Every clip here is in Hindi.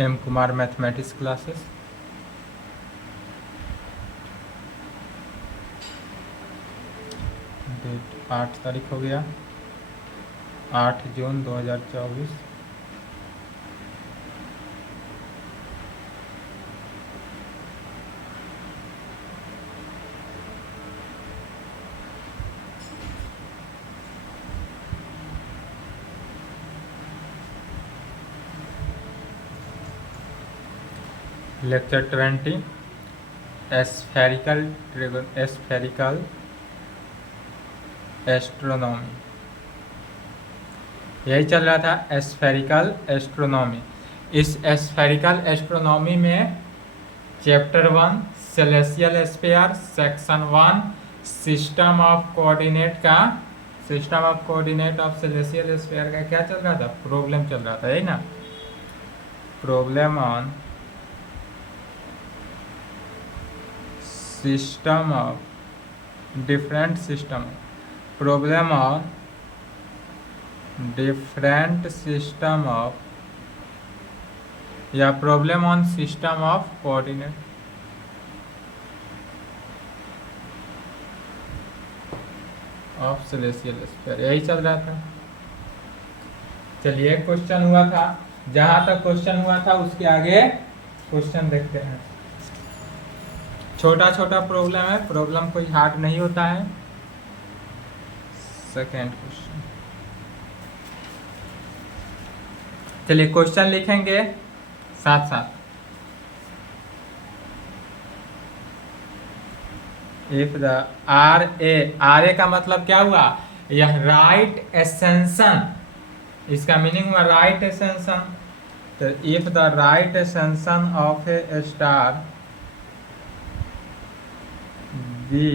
M Kumar mathematics classes. Date 8 तारीख हो गया, 8 जून 2024। Lecture 20 एस्फेरिकल astronomy. यही चल रहा था, एस्फेरिकल एस्ट्रोनॉमी। इस एस्फेरिकल एस्ट्रोनॉमी में chapter 1 celestial sphere, section 1 system of coordinate का, system of coordinate of celestial sphere का क्या चल रहा था, प्रॉब्लम चल रहा था, यही ना, problem on system of different system, problem on different system of, या problem on system of coordinate. Of celestial sphere, यही चल रहा था। चलिए क्वेश्चन हुआ था, जहां तक क्वेश्चन हुआ था उसके आगे क्वेश्चन देखते हैं। छोटा छोटा प्रॉब्लम है, प्रॉब्लम कोई हार्ड नहीं होता है। सेकेंड क्वेश्चन, चलिए क्वेश्चन लिखेंगे साथ साथ। इफ द आर ए का मतलब क्या हुआ, यह राइट एक्सटेंशन, इसका मीनिंग हुआ राइट एक्सटेंशन। तो if the right ascension of a star be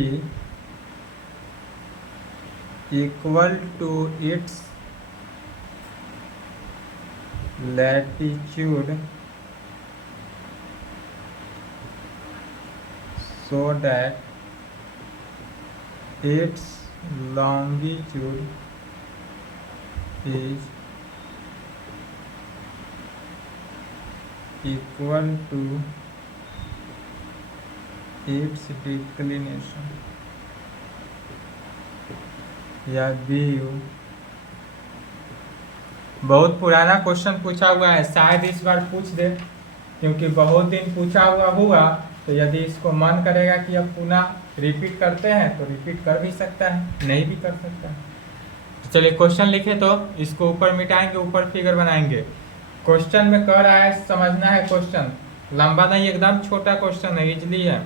equal to its latitude so that its longitude is equal to its declination, या BU। बहुत पुराना क्वेश्चन पूछा हुआ है, शायद इस बार पूछ दे, क्योंकि बहुत दिन पूछा हुआ तो यदि इसको मन करेगा कि अब पुनः रिपीट करते हैं तो रिपीट कर भी सकता है, नहीं भी कर सकता है। तो चलिए क्वेश्चन लिखे, तो इसको ऊपर मिटाएंगे, ऊपर फिगर बनाएंगे। क्वेश्चन में कह रहा है, समझना है क्वेश्चन, लंबा नहीं, एकदम छोटा क्वेश्चन है, इजली है।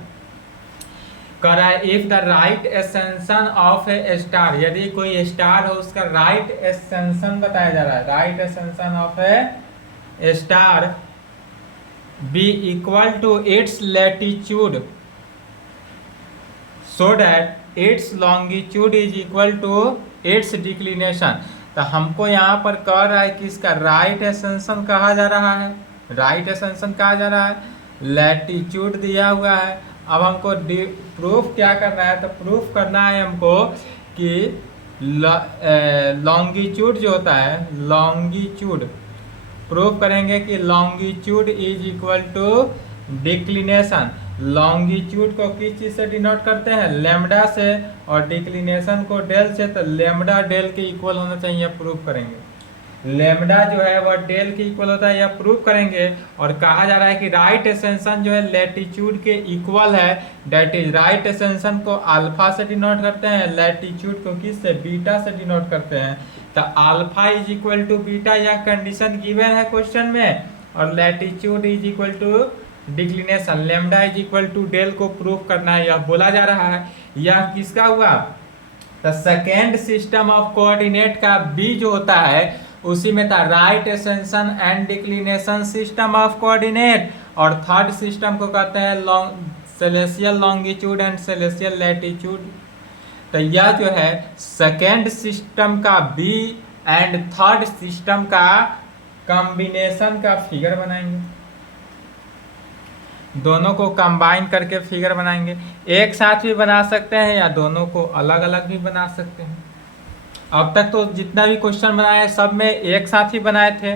कह रहा है if the right ascension of a star, यदि कोई स्टार हो उसका राइट एक्सटेंशन बताया जा रहा है, right ascension of a star be equal to its latitude so that its longitude is equal to its declination. तो हमको यहाँ पर कह रहा है कि इसका राइट एक्सटेंशन कहा जा रहा है, राइट एक्सटेंशन कहा जा रहा है, लैटिट्यूड दिया हुआ है। अब हमको प्रूफ क्या करना है, तो प्रूफ करना है हमको कि लॉन्गिट्यूड जो होता है, लॉन्गिट्यूड प्रूफ करेंगे कि longitude is equal to declination. Longitude को किस चीज से डिनोट करते हैं, लेमडा से, और डिक्लिनेशन को डेल से। तो लेमडा डेल के इक्वल होना चाहिए, प्रूफ करेंगे। लेमडा जो है वह डेल के इक्वल होता है, यह प्रूफ करेंगे। और कहा जा रहा है कि राइट एक्सटेंशन जो है लैटिट्यूड के इक्वल है, दैट इज राइट एक्सटेंशन को अल्फा से डिनोट करते हैं, लैटिट्यूड को किस से, बीटा से डिनोट करते हैं। तो alpha is equal to beta, यह कंडीशन गिवन है क्वेश्चन में, और latitude is equal to declination, lambda is equal to del को प्रूफ करना है, यह बोला जा रहा है। यह किसका हुआ, तो सेकेंड सिस्टम ऑफ कोऑर्डिनेट का बी जो होता है उसी में था right extension and declination system of coordinate, और थर्ड सिस्टम को कहते हैं celestial longitude and celestial latitude. तो यह जो है सेकेंड सिस्टम का बी एंड थर्ड सिस्टम का कॉम्बिनेशन का फिगर बनाएंगे, दोनों को कंबाइन करके फिगर बनाएंगे। एक साथ भी बना सकते हैं या दोनों को अलग अलग भी बना सकते हैं। अब तक तो जितना भी क्वेश्चन बनाए सब में एक साथ ही बनाए थे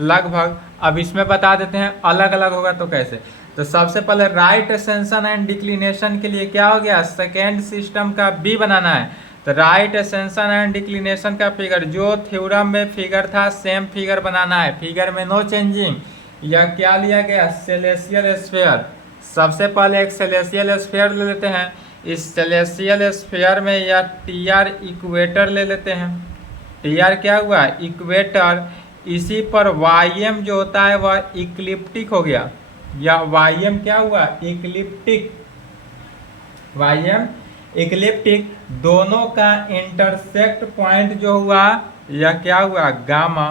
लगभग, अब इसमें बता देते हैं अलग अलग होगा तो कैसे। तो सबसे पहले राइट असेंशन एंड डिक्लिनेशन के लिए क्या हो गया, सेकेंड सिस्टम का बी बनाना है। तो राइट असेंशन एंड डिक्लिनेशन का फिगर जो थ्योरम में फिगर था सेम फिगर बनाना है, फिगर में नो चेंजिंग। यह क्या लिया गया, सेलेसियल स्फीयर। सबसे पहले एक सेलेसियल स्फीयर ले लेते हैं। इस सेलेसियल स्फीयर में यह टी आर इक्वेटर ले लेते हैं। टी आर क्या हुआ, इक्वेटर। इसी पर वाई एम जो होता है वह इक्लिप्टिक हो गया, या वाई एम क्या हुआ, इक्लिप्टिक। वाई एम इक्लिप्टिक, दोनों का इंटरसेक्ट पॉइंट जो हुआ यह क्या हुआ, गामा।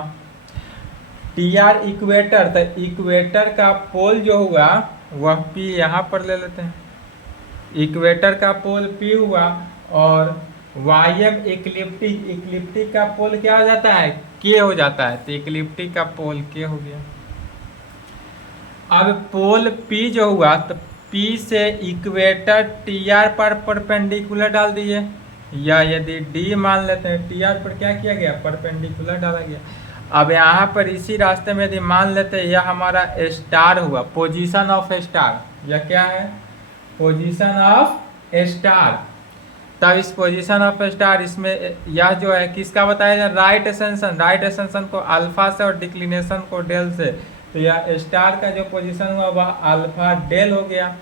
टी आर इक्वेटर, तो इक्वेटर का पोल जो हुआ वह पी, यहाँ पर ले लेते हैं। इक्वेटर का पोल पी हुआ और वाई एम इक्लिप्टिक, इक्लिप्टिक का पोल क्या हो जाता है, के हो जाता है। तो इक्लिप्टिक का पोल के हो गया। अब पोल पी जो हुआ तो पी से इक्वेटर टी आर पर परपेंडिकुलर डाल दिए, या यदि डी मान लेते हैं, टी आर पर क्या किया गया, परपेंडिकुलर डाला गया। अब यहाँ पर इसी रास्ते में यदि मान लेते हैं यह हमारा स्टार हुआ, पोजीशन ऑफ स्टार। यह क्या है, पोजीशन ऑफ स्टार। तब इस पोजीशन ऑफ स्टार, इसमें यह जो है किसका बताया जाए, राइट असेंशन। राइट असेंशन को अल्फा से और डिक्लिनेशन को डेल से। तो यह स्टार का जो पोजीशन हुआ वह अल्फा डेल हो गया।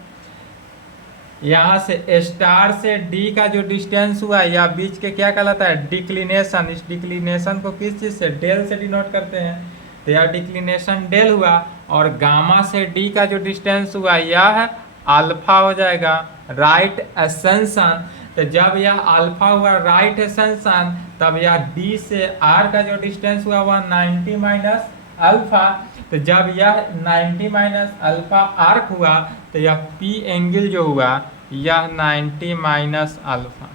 यहाँ से स्टार से डी का जो डिस्टेंस हुआ या बीच के क्या कहलाता है, डिक्लिनेशन। इस डिक्लिनेशन को किस चीज से, डेल से डिनोट करते हैं। तो यह डिक्लिनेशन डेल हुआ और गामा से डी का जो डिस्टेंस हुआ यह अल्फा हो जाएगा, राइट असेंशन। तो जब यह अल्फा हुआ राइट असेंशन, तब यह डी से आर का जो डिस्टेंस हुआ वह 90 माइनस अल्फा। तो जब यह 90 माइनस अल्फा आर्क हुआ तो यह पी एंगल जो हुआ यह 90 minus alpha,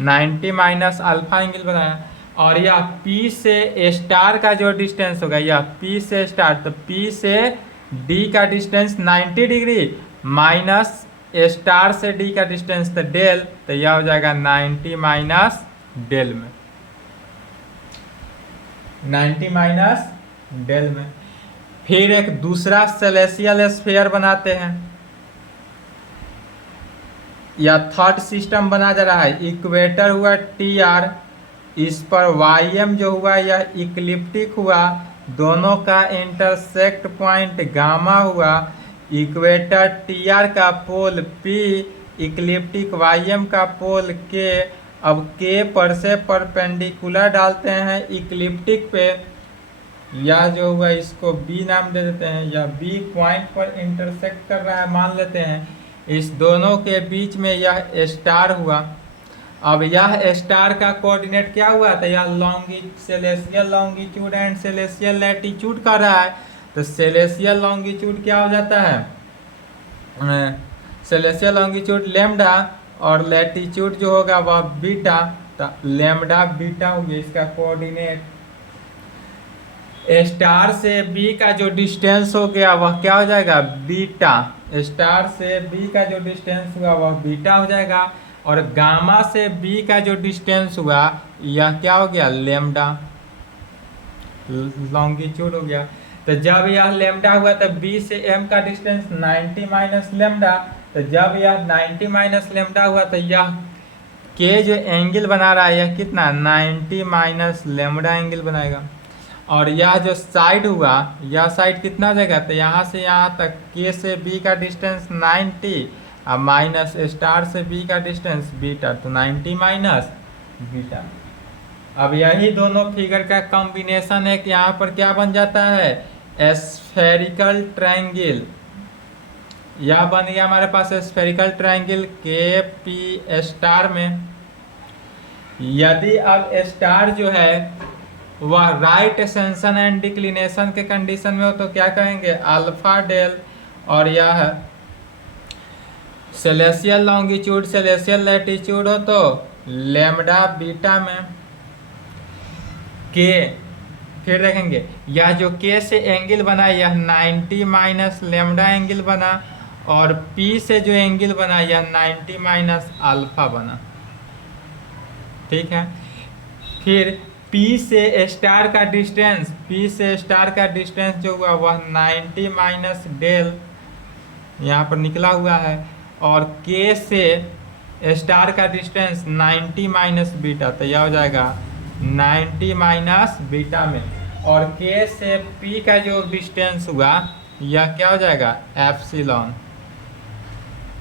90 minus alpha angle बनाया। और यह पी से स्टार का जो डिस्टेंस होगा, यह पी से स्टार, तो पी से डी का डिस्टेंस 90 डिग्री माइनस स्टार से डी का डिस्टेंस तो डेल, तो यह हो जाएगा 90 माइनस डेल में, 90 माइनस डेल में। फिर एक दूसरा सेलेसियल स्फीयर बनाते हैं, या थर्ड सिस्टम बना जा रहा है। इक्वेटर हुआ टी आर, इस पर वाई एम जो हुआ यह इक्लिप्टिक हुआ, दोनों का इंटरसेक्ट पॉइंट गामा हुआ। इक्वेटर टी आर का pole P, ecliptic Y M का पोल के। अब के पर से परपेंडिकुलर डालते हैं इक्लिप्टिक पे, या जो हुआ इसको बी नाम दे देते हैं, या बी पॉइंट पर इंटरसेक्ट कर रहा है मान लेते हैं। इस दोनों के बीच में यह स्टार हुआ। अब यह स्टार का कोऑर्डिनेट क्या हुआ, तो यह celestial longitude and celestial latitude कर रहा है। तो सेलेसियल लॉन्गिट्यूड क्या हो जाता है, सेलेसियल लॉन्गिट्यूड लेमडा, और लैटिट्यूड जो होगा वह बीटा। तो लेमडा बीटा हो गया इसका कोऑर्डिनेट। स्टार से बी का जो डिस्टेंस हो गया वह क्या हो जाएगा, बीटा। स्टार से बी का जो डिस्टेंस हुआ वह बीटा हो जाएगा। और गामा से बी का जो डिस्टेंस हुआ यह क्या हो गया, लेमडा, लॉन्गिट्यूड हो गया। तो जब यह लेमडा हुआ तो बी से एम का डिस्टेंस 90 माइनस लेमडा। तो जब यह 90 माइनस लेमडा हुआ तो यह के जो एंगल बना रहा है यह कितना, 90 माइनस लेमडा एंगल बनाएगा। और यह जो साइड हुआ, यह साइड कितना जगह, तो यहाँ से यहाँ तक के से बी का डिस्टेंस 90 और माइनस स्टार से बी का डिस्टेंस बीटा, तो 90 माइनस बीटा। अब यही दोनों फिगर का कॉम्बिनेशन है कि यहाँ पर क्या बन जाता है, स्फेरिकल ट्रायंगल। यह बन गया हमारे पास स्फेरिकल ट्रायंगल के पी स्टार में। यदि अब स्टार जो है वह राइट असेंशन एंड डिक्लिनेशन के कंडीशन में हो तो क्या कहेंगे, अल्फा डेल। और यह सेलेसियल लॉन्गिट्यूड सेलेसियल लैटिट्यूड हो तो लेमडा बीटा में के। फिर देखेंगे यह जो के से एंगल बना यह 90 माइनस लेमडा एंगल बना, और पी से जो एंगल बना यह 90 माइनस अल्फा बना। ठीक है। फिर पी से स्टार का डिस्टेंस, पी से स्टार का डिस्टेंस जो हुआ वह 90 माइनस डेल यहाँ पर निकला हुआ है, और के से स्टार का डिस्टेंस 90 माइनस बीटा, तो यह हो जाएगा 90 माइनस बीटा में, और के से पी का जो डिस्टेंस हुआ यह क्या हो जाएगा एप्सिलॉन।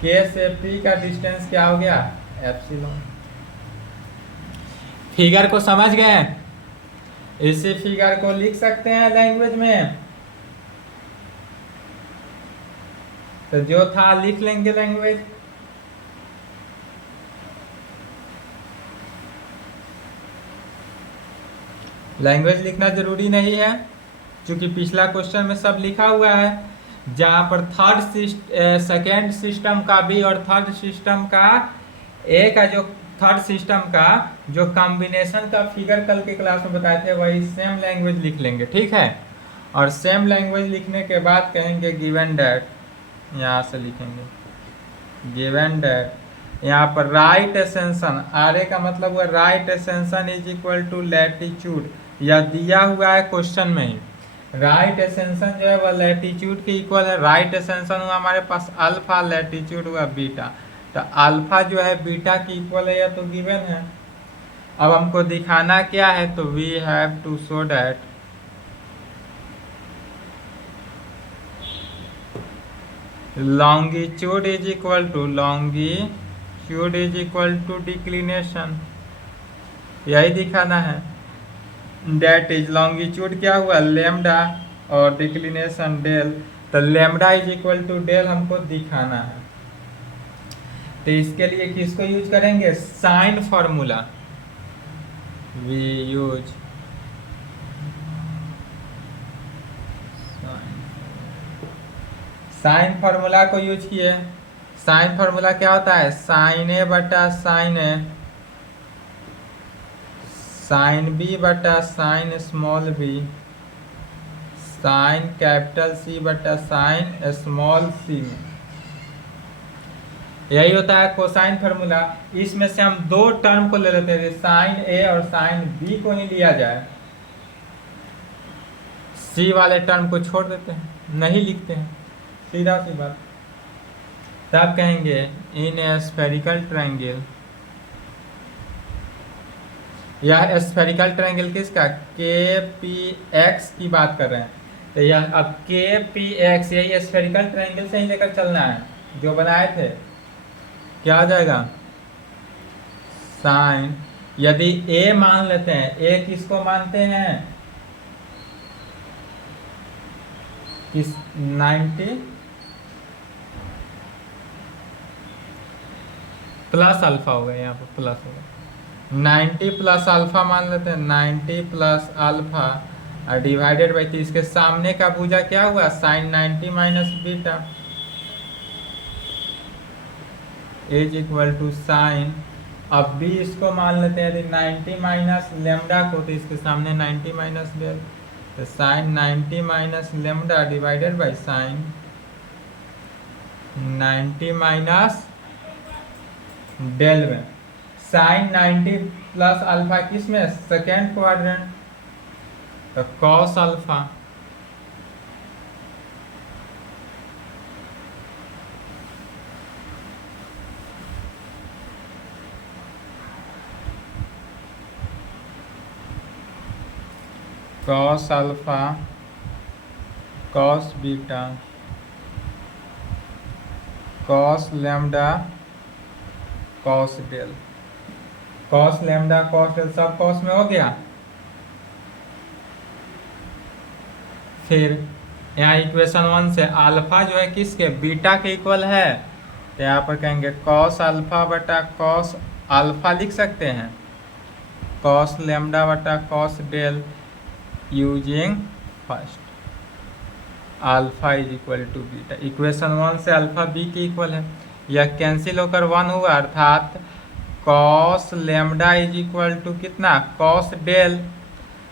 के से पी का डिस्टेंस क्या हो गया एप्सिलॉन। फिगर को समझ गए? इसी फिगर को लिख सकते हैं लैंग्वेज में, तो जो था लिख लेंगे लैंग्वेज। लैंग्वेज लिखना जरूरी नहीं है क्योंकि पिछला क्वेश्चन में सब लिखा हुआ है। जहां पर सेकेंड सिस्टम का भी और थर्ड सिस्टम का ए का जो थर्ड सिस्टम का जो कॉम्बिनेशन का फिगर कल के क्लास में बताए थे वही सेम लैंग्वेज लिख लेंगे, ठीक है। और सेम लैंग्वेज लिखने के बाद कहेंगे गिवन डैट, यहाँ से लिखेंगे गिवन डैट। यहाँ पर राइट एक्सटेंशन, आर ए का मतलब हुआ right ascension is equal to latitude, यह दिया हुआ है क्वेश्चन में ही। राइट एक्सटेंशन जो है वह लैटिट्यूड के इक्वल है। राइट एक्सटेंशन हुआ हमारे पास अल्फा, लैटिट्यूड हुआ बीटा, तो अल्फा जो है बीटा की इक्वल है, यह तो गिवन है। अब हमको दिखाना क्या है, तो we have to show that longitude is equal to longitude is equal to declination, यही दिखाना है। डेट इज लॉन्गिट्यूड क्या हुआ लेमडा और डिक्लिनेशन डेल, तो lambda is equal to del हमको दिखाना है। तो इसके लिए किसको यूज करेंगे sine formula, we use sine formula को यूज किए। साइन फार्मूला क्या होता है साइन ए बटा साइन ए, साइन बी बटा sine small B, sine capital C बटा साइन स्मॉल सी में, यही होता है कोसाइन फार्मूला। इसमें से हम दो टर्म को ले लेते हैं, साइन ए और साइन बी को ही लिया जाए, सी वाले टर्म को छोड़ देते हैं, नहीं लिखते हैं, सीधा सी बात। तब कहेंगे इन ए स्फेरिकल ट्रायंगल, यह स्फेरिकल ट्रायंगल किसका के पी एक्स की बात कर रहे हैं, तो यह अब के पी एक्स यही स्फेरिकल ट्रायंगल से ही लेकर चलना है जो बनाए थे। क्या आ जाएगा साइन, यदि ए मान लेते हैं, ए किसको मानते हैं किस 90 प्लस अल्फा हो गया, यहाँ पर प्लस होगा 90 प्लस अल्फा मान लेते हैं, 90 प्लस अल्फा और डिवाइडेड बाई 30, इसके सामने का भुजा क्या हुआ sine 90 minus beta is equal to sine. अब भी इसको मान लेते हैं, यदि 90 माइनस लेमडा को, तो इसके सामने 90 माइनस डेल, तो sine 90 minus lambda divided by sine 90 minus del में। साइन 90 प्लस अल्फा किस में सेकेंड क्वाड्रेंट, तो cos alpha, cos alpha cos beta cos lambda cos del, cos lambda cos del सब कॉस में हो गया। फिर यहाँ इक्वेशन 1 से अल्फा जो है किसके बीटा के इक्वल है, तो यहाँ पर कहेंगे कॉस अल्फा बटा कॉस अल्फा लिख सकते हैं, कॉस लैम्डा बटा cos del using first alpha is equal to beta. Equation 1 से अल्फा बी के इक्वल है, यह कैंसिल होकर 1 हुआ, अर्थात cos lambda is equal to कितना कॉस डेल,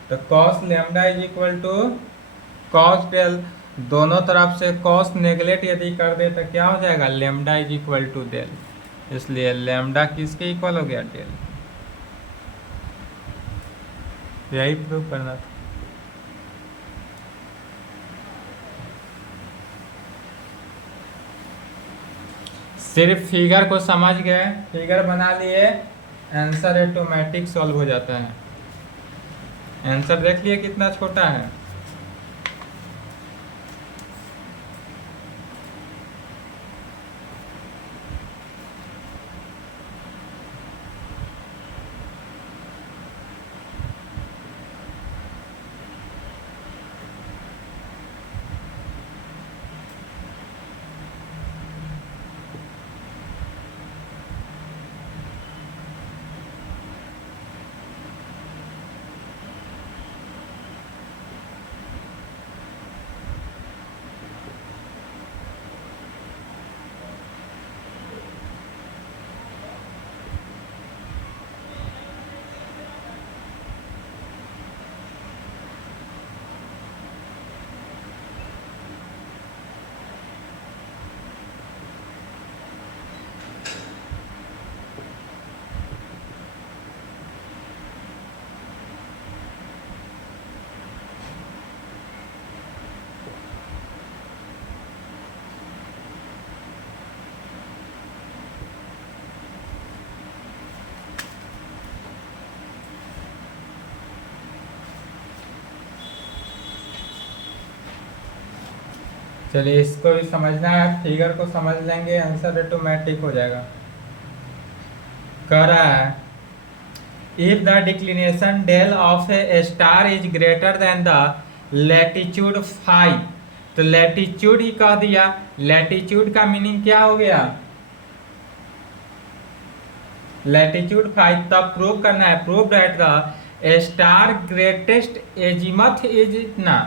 तो cos lambda is equal to cos del, दोनों तरफ से कॉस नेगलेक्ट यदि कर दे तो क्या हो जाएगा lambda is equal to del, इसलिए लैम्डा किसके इक्वल हो गया डेल। यही प्रूव करना था। सिर्फ फिगर को समझ गए, फिगर बना लिए, आंसर ऑटोमेटिक सॉल्व हो जाता है। आंसर देख लिए कितना छोटा है। चलिए इसको भी समझना है, फिगर को समझ लेंगे आंसर ऑटोमेटिक हो जाएगा। कह रहा है if the declination del of a star is greater than the latitude phi, तो लैटिट्यूड ही कह दिया। लैटिट्यूड का मीनिंग क्या हो गया? लैटिट्यूड 5, तब प्रूव करना है, prove that the star greatest azimuth is इतना।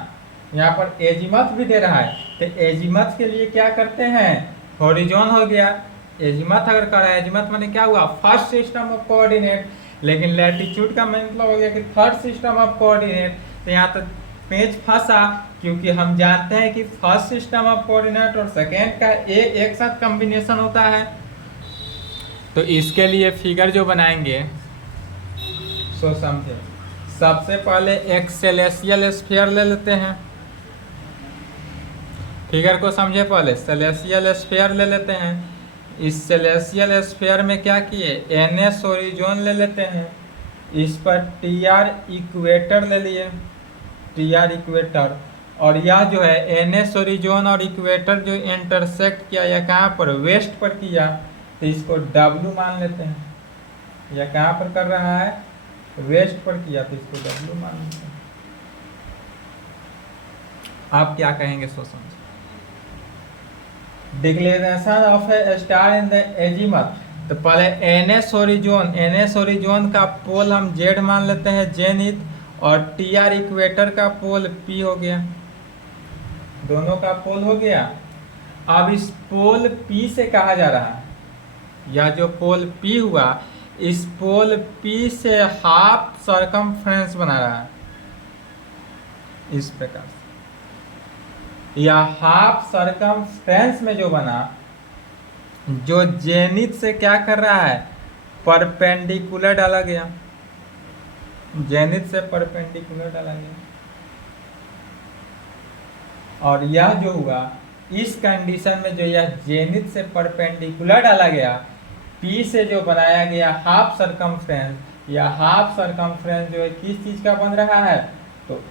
यहाँ पर एजिमथ भी दे रहा है, तो एजिमथ के लिए क्या करते हैं? हॉरिजॉन हो गया। एजिमथ अगर कर रहा है, एजिमथ माने क्या हुआ? First system of coordinate. लेकिन लैटिट्यूड का मतलब हो गया कि थर्ड सिस्टम ऑफ कोऑर्डिनेट। तो यहाँ तक पेज फंसा, क्योंकि हम जानते हैं कि फर्स्ट सिस्टम ऑफ कोऑर्डिनेट और सेकेंड का एक साथ कॉम्बिनेशन होता है। तो इसके लिए फिगर जो बनाएंगे सो समझे। सबसे पहले एक सेलेसियल स्फीयर ले लेते हैं। फिगर को समझे, पहले सेलेसियल स्फीयर ले लेते हैं। इस सेलेसियल स्फीयर में क्या किए? एनएस ओरिजोन ले लेते हैं। इस पर टीआर इक्वेटर ले लिए, टीआर इक्वेटर। और यह जो है एनएस ओरिजोन और इक्वेटर जो इंटरसेक्ट किया, या कहाँ पर? वेस्ट पर किया, तो इसको डब्लू मान लेते हैं। या कहाँ पर कर रहा है? वेस्ट पर किया, तो इसको डब्लू मान लेते हैं। आप क्या कहेंगे सो समझ। Declaration of a star in the azimuth, तो पहले एनएस ओरिजोन, एनएस ओरिजोन का पोल हम जेड मान लेते हैं, जेनिथ, और टीआर इक्वेटर का पोल पी हो गया। दोनों का पोल हो गया। अब इस पोल पी से कहा जा रहा है, या जो पोल पी हुआ, इस पोल पी से हाफ सर्कमफ्रेंस बना रहा है इस प्रकार से। या हाफ सर्कमफ्रेंस में जो बना, जो जेनिथ से क्या कर रहा है? परपेंडिकुलर डाला गया, जेनिथ से परपेंडिकुलर डाला गया। और यह जो हुआ, इस कंडीशन में जो यह जेनिथ से परपेंडिकुलर डाला गया, पी से जो बनाया गया हाफ सर्कमफ्रेंस, या हाफ सर्कमफ्रेंस जो है किस चीज का बन रहा है? तो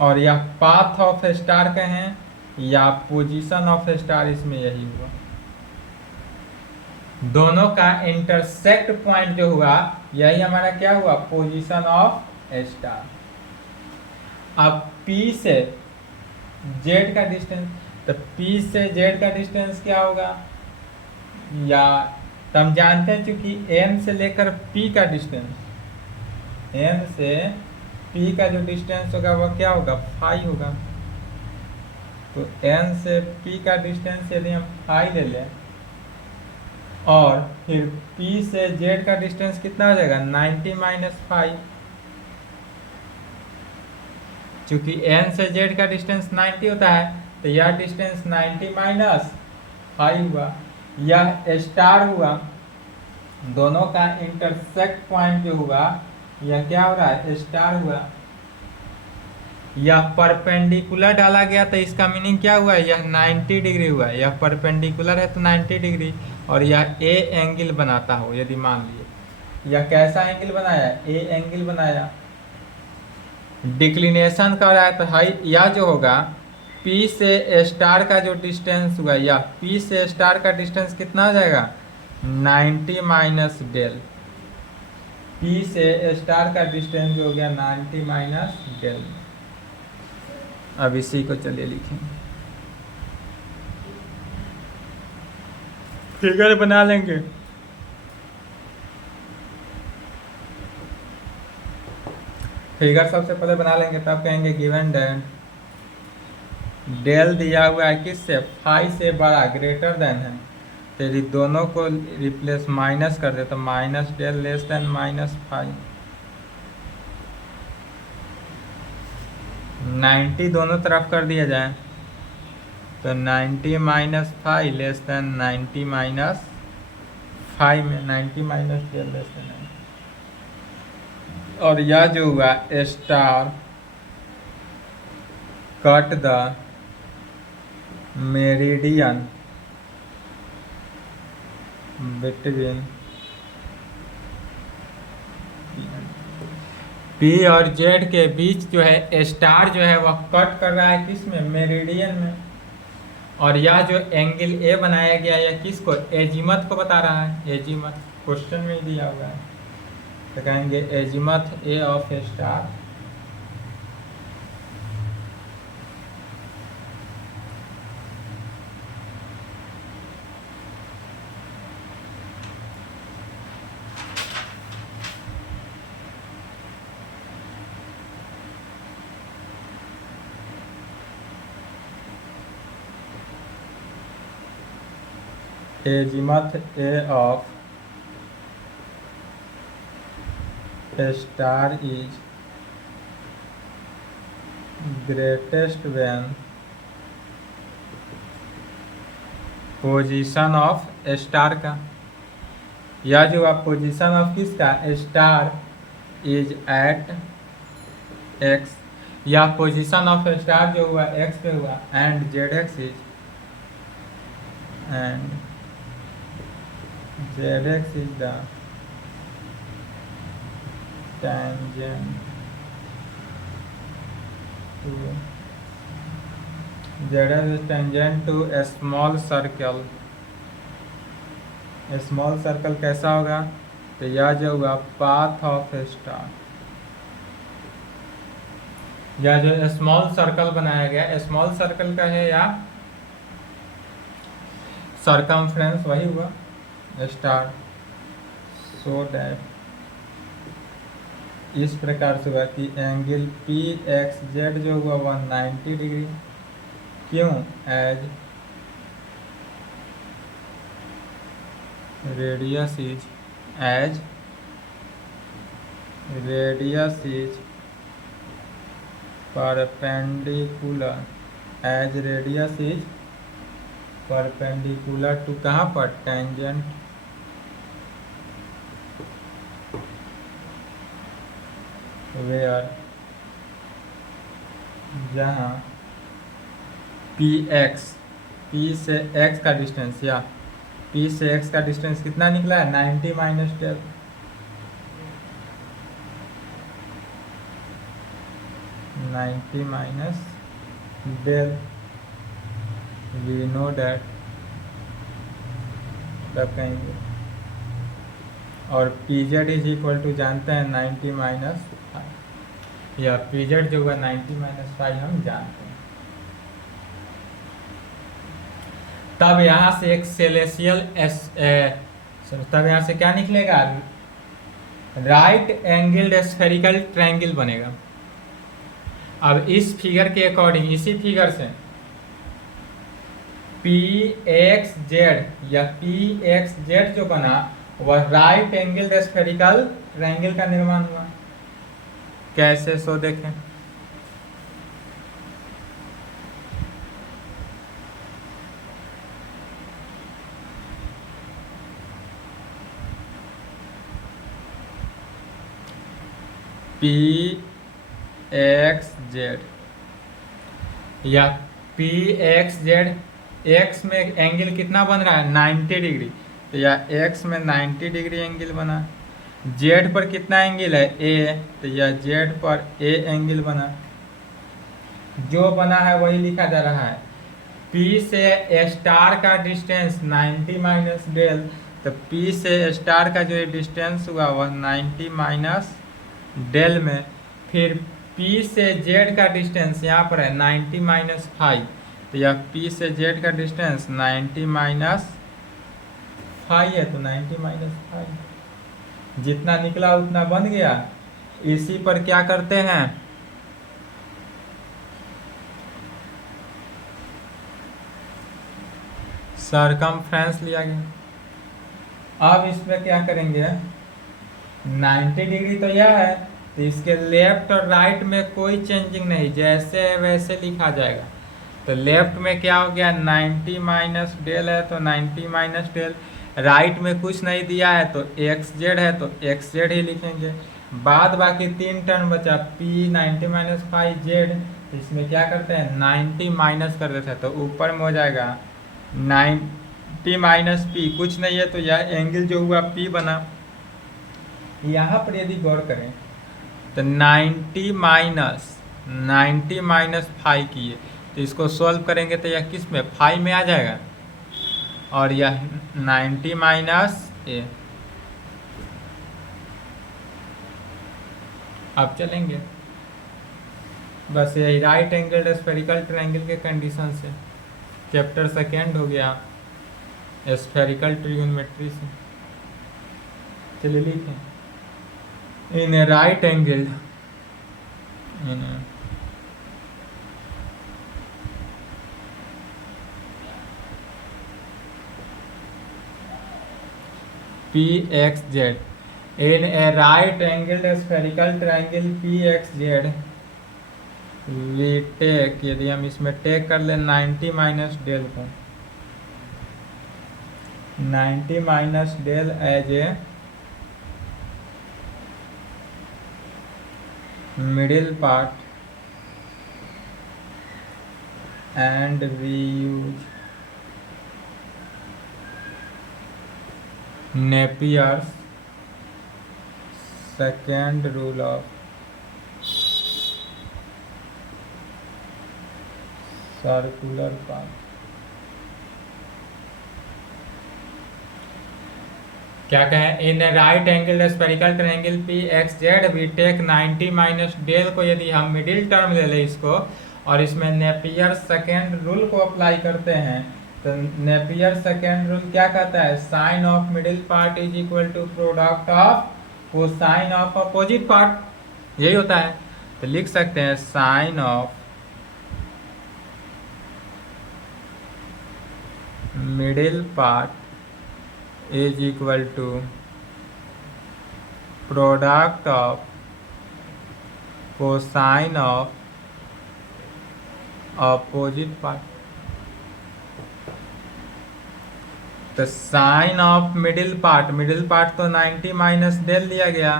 और यह पाथ ऑफ स्टार कहें या पोजीशन ऑफ स्टार, इसमें यही हुआ। दोनों का इंटरसेक्ट पॉइंट जो हुआ, यही हमारा क्या हुआ? Position of star. अब P से Z का डिस्टेंस, तो P से Z का डिस्टेंस क्या होगा? या तो हम जानते हैं चूंकि N से लेकर P का डिस्टेंस, N से P का जो डिस्टेंस होगा वह क्या होगा? 5 होगा। तो N से P का डिस्टेंस यदि हम 5 ले लें, और फिर P से Z का डिस्टेंस कितना हो जाएगा? 90 माइनस 5। चूंकि N से Z का डिस्टेंस 90 होता है, तो यह डिस्टेंस 90 माइनस 5 हुआ। यह स्टार हुआ। दोनों का इंटरसेक्ट पॉइंट जो हुआ यह क्या हो रहा है, स्टार हुआ। यह परपेंडिकुलर डाला गया तो इसका मीनिंग क्या हुआ, यह 90 डिग्री हुआ। यह परपेंडिकुलर है तो 90 डिग्री, और यह ए एंगल बनाता हो। यदि मान लिए यह कैसा एंगल बनाया, ए एंगल बनाया, डिक्लिनेशन कर रहा है तो हाई, या जो होगा पी से स्टार का जो डिस्टेंस हुआ, या पी से स्टार का डिस्टेंस कितना हो जाएगा, 90 माइनस डेल। पी से स्टार का डिस्टेंस जो हो गया 90 माइनस डेल। अब इसी को चलिए लिखेंगे, फिगर बना लेंगे। फिगर सबसे पहले बना लेंगे, तब कहेंगे गिवन डेल, डेल दिया हुआ है किससे, फाई से बड़ा, ग्रेटर देन है। तो यदि दोनों को रिप्लेस माइनस कर दे तो minus del less than minus phi. 90 दोनों तरफ कर दिया जाए तो 90 minus phi less than 90 minus phi में 90 माइनस डेल लेस देन। और यह जो हुआ star cut the meridian between P और जेड के बीच जो है स्टार जो है वह कट कर रहा है किस में, मेरिडियन में। और यह जो एंगल ए बनाया गया यह किसको, एजीमथ को बता रहा है। एजीमथ क्वेश्चन में दिया हुआ है, तो कहेंगे azimuth a of star azimuth a of star is greatest when position of star का, या जो आप पोजीशन ऑफ किसका, स्टार इज एट एक्स, या पोजीशन ऑफ स्टार जो हुआ एक्स पे हुआ, and z x is, and zx is the tangent to zx is tangent to a small circle। Small circle कैसा होगा, तो यह जो होगा पाथ ऑफ स्टार, या जो स्मॉल सर्कल बनाया गया स्मॉल सर्कल का है या सरकमफ्रेंस वही हुआ स्टार। सो दैट इस प्रकार से हुआ कि एंगल पी एक्स जेड जो हुआ वह 90 डिग्री, क्यों, as radius is, as radius is perpendicular, as radius is perpendicular to कहाँ पर, टेंजेंट वेयर, जहाँ पी एक्स, पी से एक्स का डिस्टेंस, या पी से एक्स का डिस्टेंस कितना निकला है, 90 minus del. Minus del, we know that, तब कहेंगे। और P Z is equal to जानते हैं 90 माइनस फाइव, या पी जेड जो हुआ 90 माइनस फाइव हम जानते हैं। तब यहाँ से एक सेलेसियल तब यहाँ से क्या निकलेगा, राइट एंगल्ड स्फेरिकल ट्रायंगल बनेगा। अब इस फिगर के अकॉर्डिंग, इसी फिगर से पी एक्स जेड या पी एक्स जेड जो बना वह राइट एंगल स्फेरिकल ट्रायंगल का निर्माण हुआ। कैसे, सो देखें। पी एक्स जेड, या पी एक्स जेड, एक्स में एंगल कितना बन रहा है 90 डिग्री, तो या एक्स में 90 डिग्री एंगल बना। जेड पर कितना एंगल है ए, तो या जेड पर ए एंगल बना। जो बना है वही लिखा जा रहा है। P से स्टार का डिस्टेंस 90 माइनस डेल, तो P से स्टार का जो डिस्टेंस हुआ वह 90 माइनस डेल में। फिर P से Z का डिस्टेंस यहाँ पर है 90 माइनस 5, तो यह P से Z का डिस्टेंस 90 माइनस 5 है, तो 90 माइनस 5 जितना निकला उतना बन गया। इसी पर क्या करते हैं, सरकमफ्रेंस लिया गया। अब इसमें क्या करेंगे, 90 डिग्री तो यह है, तो इसके लेफ्ट और राइट में कोई चेंजिंग नहीं, जैसे है वैसे लिखा जाएगा। तो लेफ्ट में क्या हो गया 90 माइनस डेल है, तो 90 माइनस डेल। राइट में कुछ नहीं दिया है तो एक्स जेड है, तो एक्स जेड ही लिखेंगे। बाद बाकी 3 टर्म बचा, P 90 माइनस 5 जेड, इसमें क्या करते हैं 90 माइनस कर देते हैं, तो ऊपर में हो जाएगा 90 माइनस पी, कुछ नहीं है तो यह एंगल जो हुआ P बना। यहाँ पर यदि गौर करें तो 90 माइनस 5 किए, तो इसको सॉल्व करेंगे तो यह किस में 5 में आ जाएगा, और यह 90 माइनस ए। अब चलेंगे, बस यही राइट एंगल स्फेरिकल ट्रायंगल के कंडीशन से चैप्टर सेकेंड हो गया स्फेरिकल ट्रिगोनोमेट्री से। चलिए लिखें, in a right angle P X Z, in a right angle spherical triangle P X Z we take, यदि हम इसमें टेक कर ले 90 माइनस डेल को, 90 minus del as a middle part, and we use Napier's second rule of circular parts. क्या कहें, in right angle spherical triangle P X Z we take 90 minus del को, यदि हम मिडिल टर्म ले लें इसको और इसमें नेपियर सेकेंड रूल को अप्लाई करते हैं, तो नेपियर सेकेंड रूल क्या कहता है, sine of middle part is equal to product of cosine of opposite part, यही होता है। तो लिख सकते हैं sine of middle part is equal to product of cosine of opposite part. तो साइन ऑफ मिडिल पार्ट तो 90 माइनस डेल लिया गया,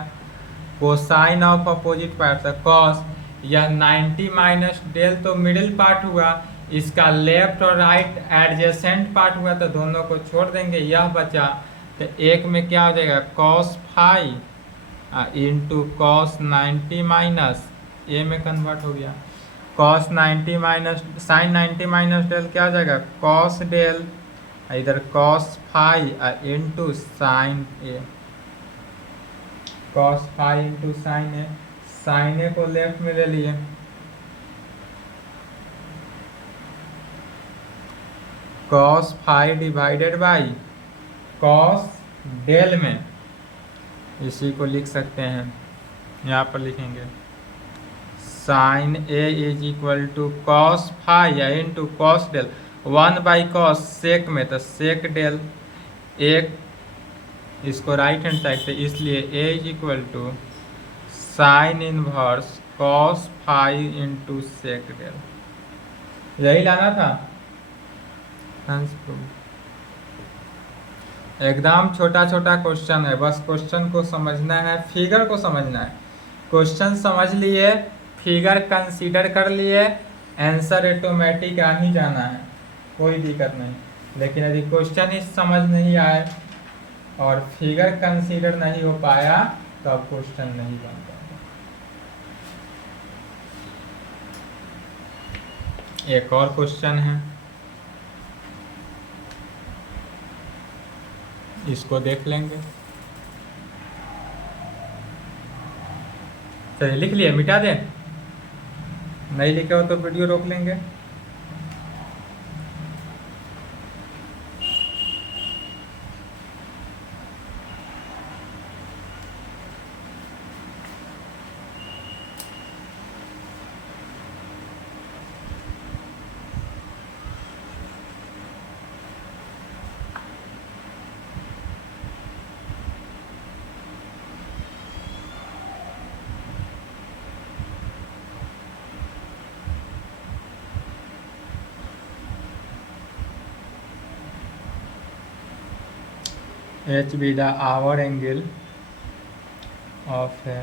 कोसाइन ऑफ अपोजिट पार्ट था कॉस, यह 90 माइनस डेल तो मिडिल पार्ट हुआ, इसका लेफ्ट और राइट एडजेसेंट पार्ट हुआ, तो दोनों को छोड़ देंगे, यह बचा। तो एक में क्या हो जाएगा cos 5 into cos 90 minus A में कन्वर्ट हो गया, cos 90 minus sine 90 minus del क्या हो जाएगा कॉस डेल, इधर cos 5 into sine A, cos 5 into sine A, sine A को लेफ्ट में ले लिए, cos 5 divided by cos del में, इसी को लिख सकते हैं, यहाँ पर लिखेंगे sine A is equal to cos 5 या into cos del, 1 by cos सेक में, तो सेक डेल, एक इसको राइट हैंड साइड से, इसलिए A is equal to sine inverse cos 5 into sec del, यही लाना था। एकदम छोटा छोटा क्वेश्चन है, बस क्वेश्चन को समझना है, फिगर को समझना है, क्वेश्चन समझ लिए, फिगर कंसीडर कर लिए, आंसर ऑटोमेटिक आ ही जाना है, कोई दिक्कत नहीं। लेकिन यदि क्वेश्चन ही समझ नहीं आए और फिगर कंसीडर नहीं हो पाया तो अब क्वेश्चन नहीं बन पाएगा। एक और क्वेश्चन है, इसको देख लेंगे। चलिए लिख लिए, मिटा दें? नहीं लिखे हो तो वीडियो रोक लेंगे। H be the hour angle of a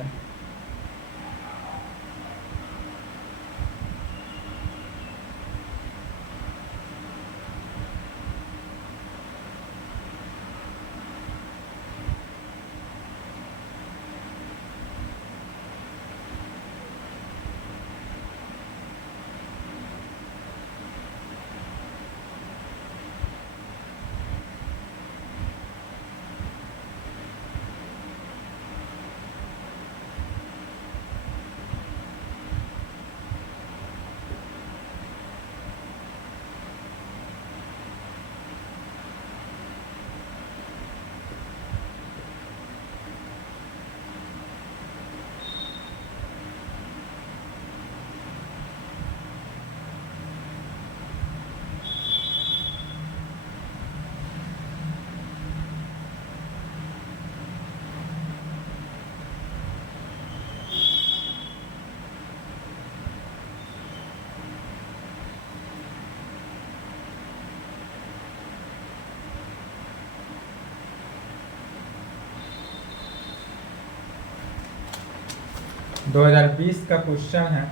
दो 2020 का क्वेश्चन है।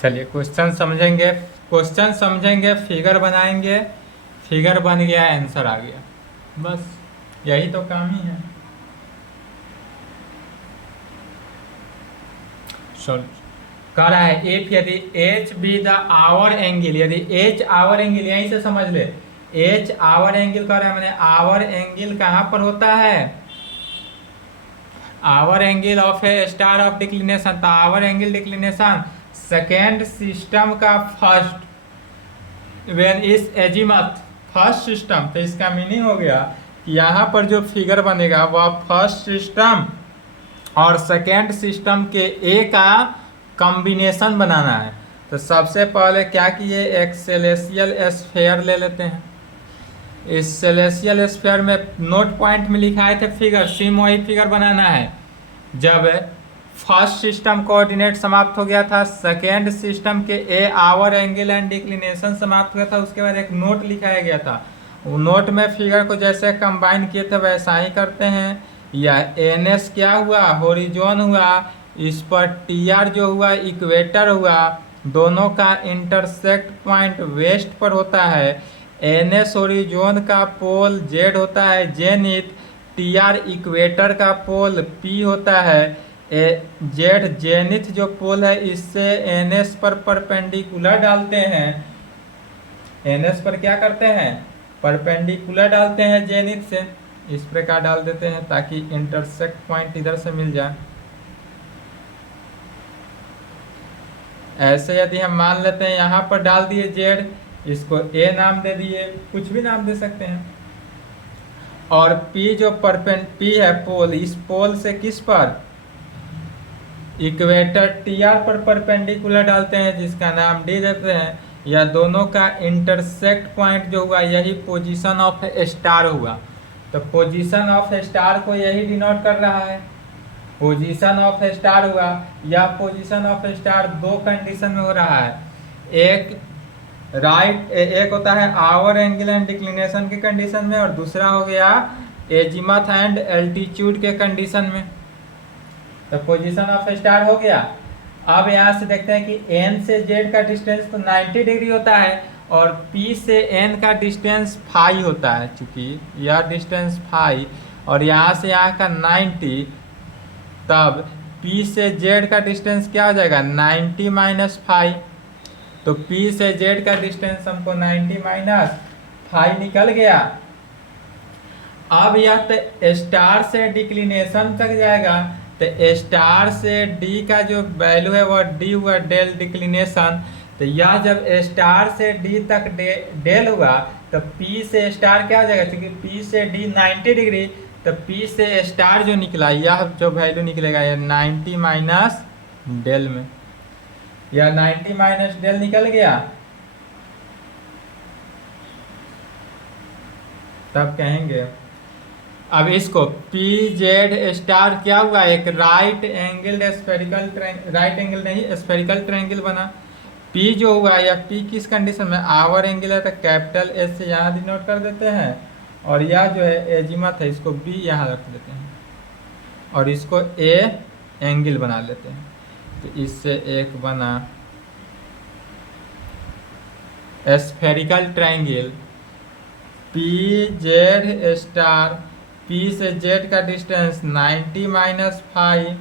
चलिए क्वेश्चन समझेंगे, फिगर बनाएंगे, फिगर बन गया, आंसर आ गया, बस यही तो काम ही है। कह रहा है इफ यदि H be the hour angle, यदि एच आवर एंगल, यहीं से समझ ले, एच आवर एंगल कह रहा है, मैंने आवर एंगल कहाँ पर होता है, hour angle of a star of declination, तो hour angle declination second system का first when is azimuth first system, तो इसका मीनिंग हो गया कि यहाँ पर जो फिगर बनेगा वह फर्स्ट सिस्टम और सेकेंड सिस्टम के ए का कॉम्बिनेशन बनाना है। तो सबसे पहले क्या किए, एक सेलेसियल स्फीयर ले लेते हैं। इस सेलेसियल स्फीयर में नोट पॉइंट में लिखाए थे फिगर, सेम वही फिगर बनाना है। जब फर्स्ट सिस्टम कोऑर्डिनेट समाप्त हो गया था, सेकेंड सिस्टम के ए आवर एंगल एंड डिक्लिनेशन समाप्त हुआ था, उसके बाद एक नोट लिखाया गया था। वो नोट में फिगर को जैसे कंबाइन किए थे वैसा ही करते हैं। या एन एस क्या हुआ, होरिजोन हुआ, इस पर टी आर जो हुआ इक्वेटर हुआ, दोनों का इंटरसेक्ट पॉइंट वेस्ट पर होता है। एन एस होरिजोन का पोल जेड होता है जेनिथ, टी आर इक्वेटर का पोल पी होता है, जेड जेनिथ जो पोल है इससे एन एस पर परपेंडिकुलर डालते हैं, एन एस पर क्या करते हैं, परपेंडिकुलर डालते हैं जेनिथ से, इस प्रकार डाल देते हैं ताकि इंटरसेक्ट पॉइंट इधर से मिल जाए। ऐसे यदि हम मान लेते हैं यहाँ पर डाल दिए जेड, इसको ए नाम दे दिए, कुछ भी नाम दे सकते हैं। और पी जो पी है पोल, इस पोल से किस पर, इक्वेटर टी आर पर परपेंडिकुलर डालते हैं जिसका नाम डी देते हैं। या दोनों का इंटरसेक्ट पॉइंट जो हुआ यही पोजीशन ऑफ स्टार हुआ, तो पोजीशन ऑफ स्टार को यही डिनोट कर रहा है, पोजीशन ऑफ स्टार हुआ। या पोजीशन ऑफ स्टार दो कंडीशन में हो रहा है, एक एक होता है आवर एंगल एंड डिक्लिनेशन के कंडीशन में, और दूसरा हो गया एजिमथ एंड एल्टीट्यूड के कंडीशन में। तो पोजीशन ऑफ स्टार हो गया। अब यहाँ से देखते हैं कि एन से जेड का डिस्टेंस तो 90 डिग्री होता है, और पी से एन का डिस्टेंस फाई होता है, चूंकि यह डिस्टेंस फाई और यहाँ से यहाँ का 90, तब पी से जेड का डिस्टेंस क्या हो जाएगा 90 माइनस फाई। तो पी से जेड का डिस्टेंस हमको 90 माइनस फाई निकल गया। अब यह तो स्टार से डिक्लिनेशन तक जाएगा, तो स्टार से डी का जो वैल्यू है वह डी हुआ डेल डिक्लिनेशन। तो यह जब स्टार से डी तक डेल हुआ तो पी से स्टार क्या हो जाएगा, क्योंकि पी से डी 90 डिग्री, तो पी से स्टार जो निकला यह जो वैल्यू निकलेगा यह 90 माइनस डेल में, यह 90 माइनस डेल निकल गया। तब कहेंगे अब इसको पी जेड स्टार क्या हुआ, एक राइट एंगल स्फेरिकल ट्रायंगल बना। पी जो हुआ या पी किस कंडीशन में, आवर एंगल है तो कैपिटल एस से यहाँ डिनोट कर देते हैं, और यह जो है एजिमथ है इसको बी यहाँ रख देते हैं, और इसको ए एंगल बना लेते हैं। तो इससे एक बना spherical triangle P Z star, P से जेड का distance 90 minus five,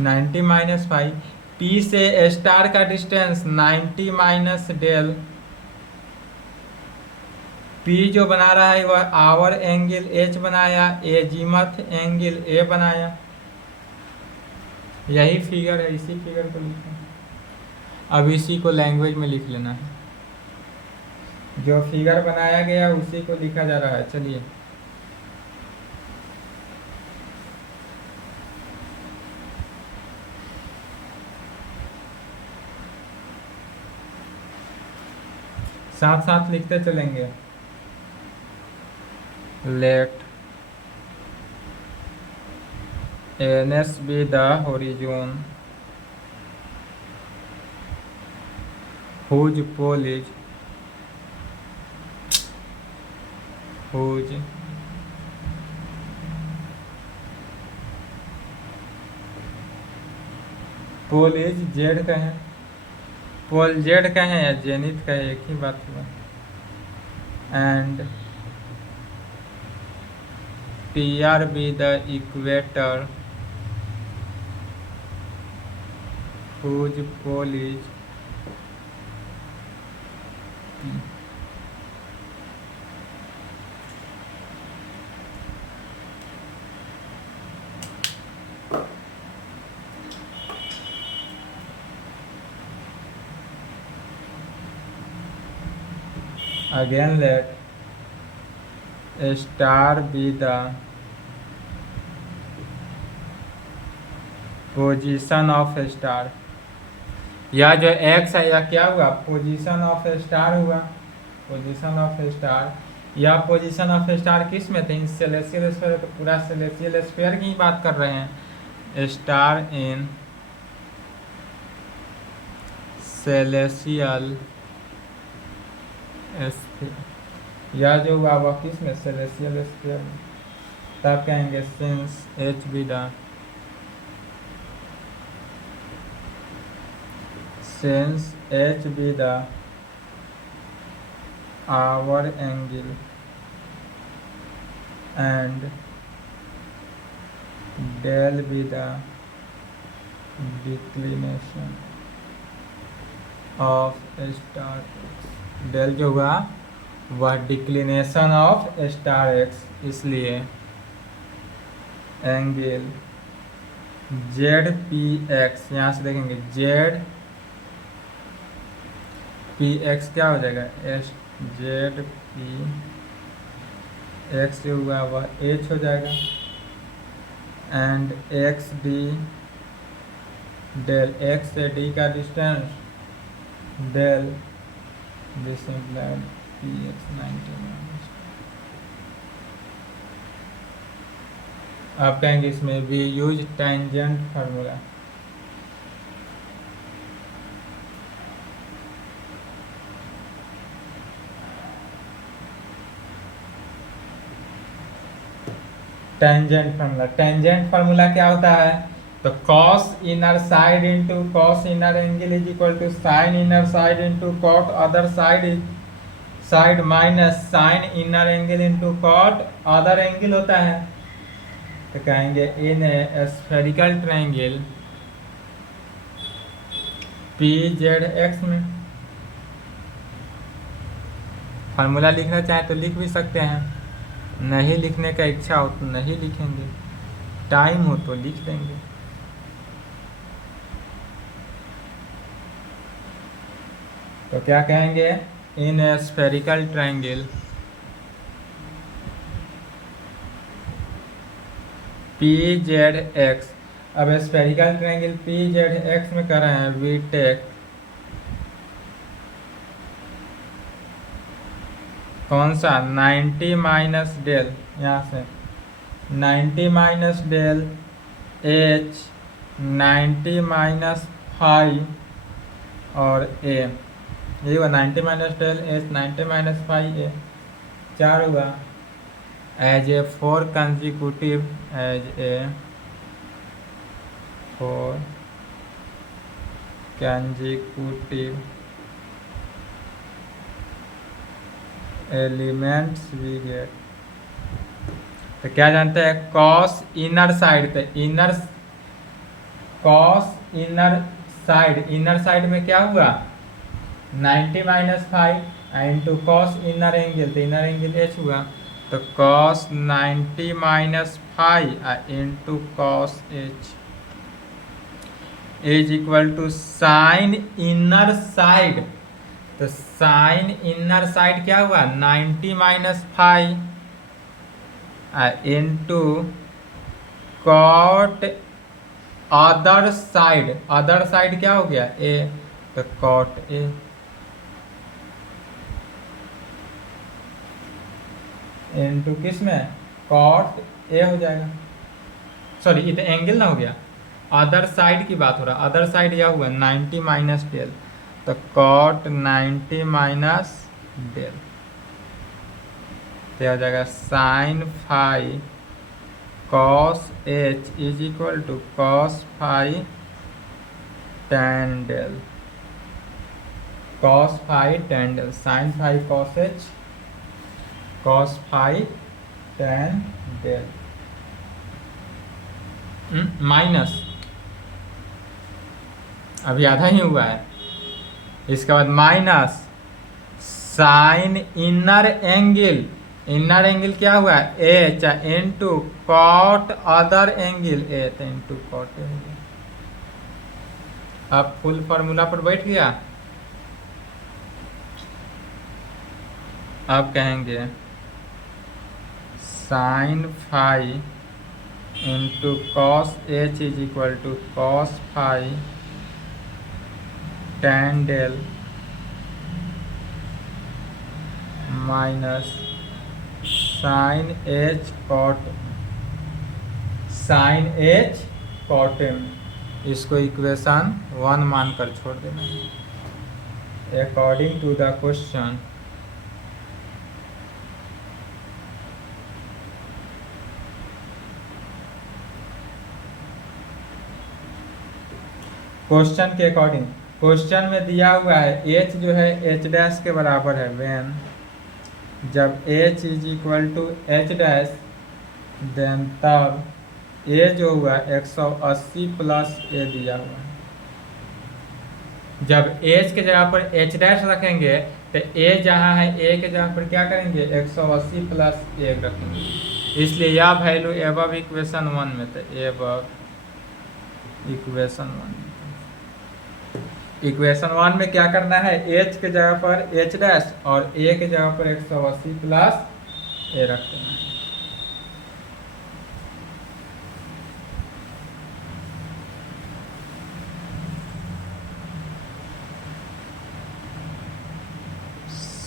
90 minus five, P से स्टार का डिस्टेंस 90 माइनस डेल। पी जो बना रहा है वह आवर एंगल एच बनाया, एजिमथ एंगल ए बनाया। यही फिगर है, इसी फिगर को लिखना। अब इसी को लैंग्वेज में लिख लेना है, जो फिगर बनाया गया उसी को लिखा जा रहा है। चलिए साथ साथ लिखते चलेंगे। Let NS be the horizon whose pole is pole is Z का है, पोल जेड का है या जेनिथ का है, एक ही बात हुआ। And TR be the equator whose pole is P। Again let a star be the position of star. यह जो एक्स है यह क्या हुआ, पोजीशन ऑफ स्टार हुआ, पोजीशन ऑफ स्टार। यह पोजीशन ऑफ स्टार किस में थे, सेलेसियल स्फीयर, पूरा सेलेसियल स्फीयर की बात कर रहे हैं। स्टार इन सेलेसियल स्फीयर, यह जो हुआ वह किस में, सेलेसियल स्फीयर में। तब कहेंगे since H be the since h be the hour angle and del be the declination of star x। del जो हुआ वह डिक्लिनेशन ऑफ स्टार एक्स, इसलिए एंगल जेड पी एक्स, यहाँ से देखेंगे जेड पी एक्स क्या हो जाएगा, एस जेड पी एक्स जो हुआ वह एच हो जाएगा, and X D del, X से डी का distance del, this implied P X 90 minus. आप कहेंगे इसमें we use tangent formula. Tangent formula, tangent formula क्या होता है? तो cos inner side into cos inner angle is equal to sine inner side into cot other side minus sine inner angle into cot other angle होता है। तो कहेंगे in spherical triangle P Z X में, फार्मूला लिखना चाहे तो लिख भी सकते हैं, नहीं लिखने का इच्छा हो तो नहीं लिखेंगे, टाइम हो तो लिख देंगे। तो क्या कहेंगे? In spherical triangle P Z X, अब spherical triangle P Z X में कर रहे हैं वी टेक कौन सा 90 माइनस डेल, यहाँ से 90 minus del H 90 minus five और ए, ये हुआ 90 minus del H 90 minus five A, 4 हुआ। As a four consecutive, as a four consecutive elements we get. तो क्या जानते हैं? कॉस इनर साइड, तो इनर कॉस इनर साइड में क्या हुआ 90 minus five into cos inner angle, तो इनर एंगल एच हुआ, तो cos 90 minus five into cos H is equal to sine inner side, तो साइन इनर साइड क्या हुआ 90 minus five into cot other side क्या हो गया ए, तो कॉट ए इंटू किस में कॉट ए हो जाएगा, सॉरी ये तो एंगल ना हो गया, अदर साइड की बात हो रहा, अदर साइड यह हुआ 90 माइनस डेल, तो कॉट 90 माइनस डेल, तो हो जाएगा sine five cos H is equal to cos five ten del, cos five ten del, sine five cos H cos five ten del minus, अभी आधा ही हुआ है, इसके बाद माइनस साइन इनर एंगल क्या हुआ H into cot other angle A, into cot angle. अब फुल फॉर्मूला पर बैठ गया। अब कहेंगे sine five into cos H is equal to cos five ten del minus sine H cot M, इसको इक्वेशन 1 मानकर छोड़ देना according to the question. Question के अकॉर्डिंग, क्वेश्चन में दिया हुआ है एच जो है एच डैश के बराबर है व्हेन, जब H is equal to H dash then तब ए जो हुआ 180 प्लस ए दिया हुआ है। जब एच के जगह पर एच डैश रखेंगे तो ए जहाँ है ए के जगह पर क्या करेंगे 180 प्लस ए रखेंगे, इसलिए यह वैल्यू एबव इक्वेशन 1 में, तो एबव इक्वेशन 1 इक्वेशन 1 में क्या करना है एच के जगह पर एच डैश और ए के जगह पर 180 प्लस ए रख देना है।